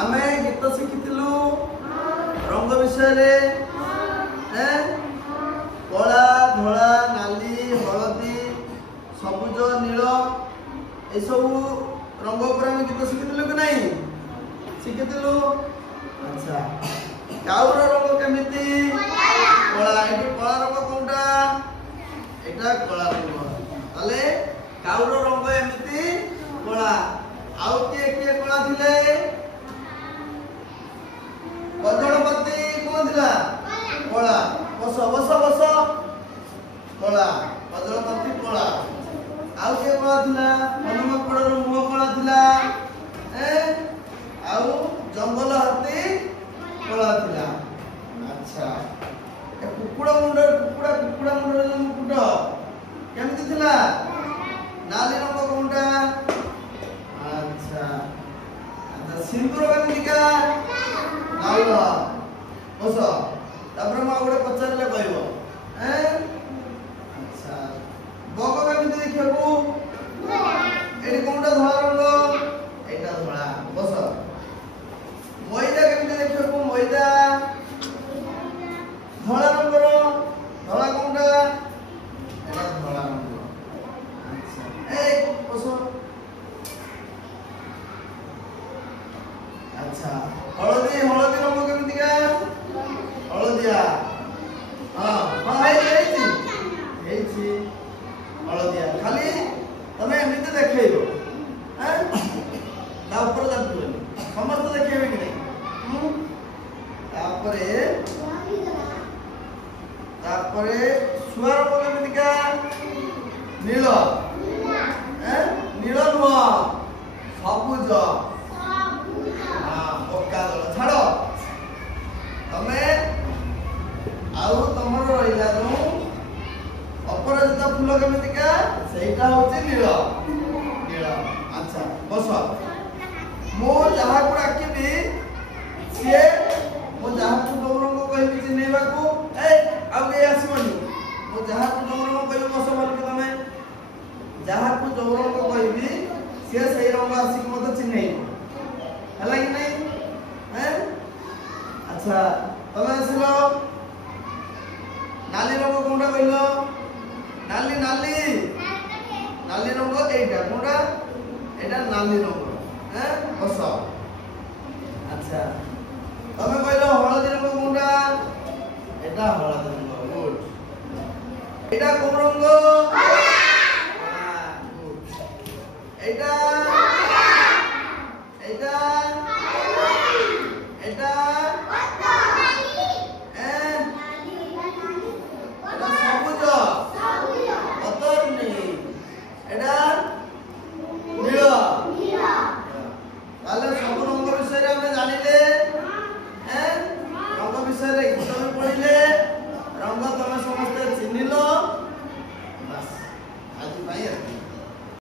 आमे गीत शिखिलु रंग विषय कला धला नाली हलदी सबुज नील ये सब रंग पर आम गीत शिखिलु कि नहीं शिखिलु। अच्छा काउर रंग केमिति कला एटी कला रंग कोनटा एटा कला रंग ताले काउर रंग एमिति कला आउ के कला थिले बजड़पति कोन थिला कला बस बस बस कला बजड़पति कला आउ के कला थिला हनुमकड़ मुह कला थिला आउ जंगल हाथी कला थिला। अच्छा कुकुड़ा मुंड कुकुड़ा मुंड जो मुकुट केमती थिला नाली रंग कोनटा। अच्छा अच्छा सिंदूर केमतिका नाल बस तापर म गोटे पचारले कहबो अच्छा बग केमती देखिबो एडी कोनटा धला रंग एटा धला बस मैदा केमती देखिबो मैदा धला रंग धला कोनटा एटा धला रंग। अच्छा ए बस अच्छा हलदी हलदी रंग केमतिका हलदिया हां हां हेछि हलदिया खाली तमे एमिते देखैबो हैं ता ऊपर जातुनी समस्त देखैबे कि नहीं तापरे सुवार रंग केमतिका नील हैं नील नुह सबुज पक्का दल छाड़ तमे आउ तमर रहिला जो अपराजिता फूल केमितिका सेटा होची नील नील। अच्छा बस मो जहा को डाकिबी से मो जहा को जो रंग कहबी चिन्हैबा को ए आउ के आसीबनी मो जहा को जो रंग कहबी बस बोल के तमे जहा को जो रंग कहबी से सही रंग आसी को मत चिन्हैबो हला कि नहीं हैं। अच्छा तमे आसिलो नाली रंग कोनटा कहलो नाली नाली नाली रंग एटा कोनटा एटा नाली रंग हैं बस। अच्छा तमे कहलो हळदी रंग कोनटा एटा हळदी रंग गुड एटा कोन रंग गुड एटा एटा एटा सबुज अतरनी एटा नील ताले सब रंग विषय हमें जानिले रंग विषय गीत भी पढ़िले रंग तमे समस्त चिन्हिलो बस आज भाई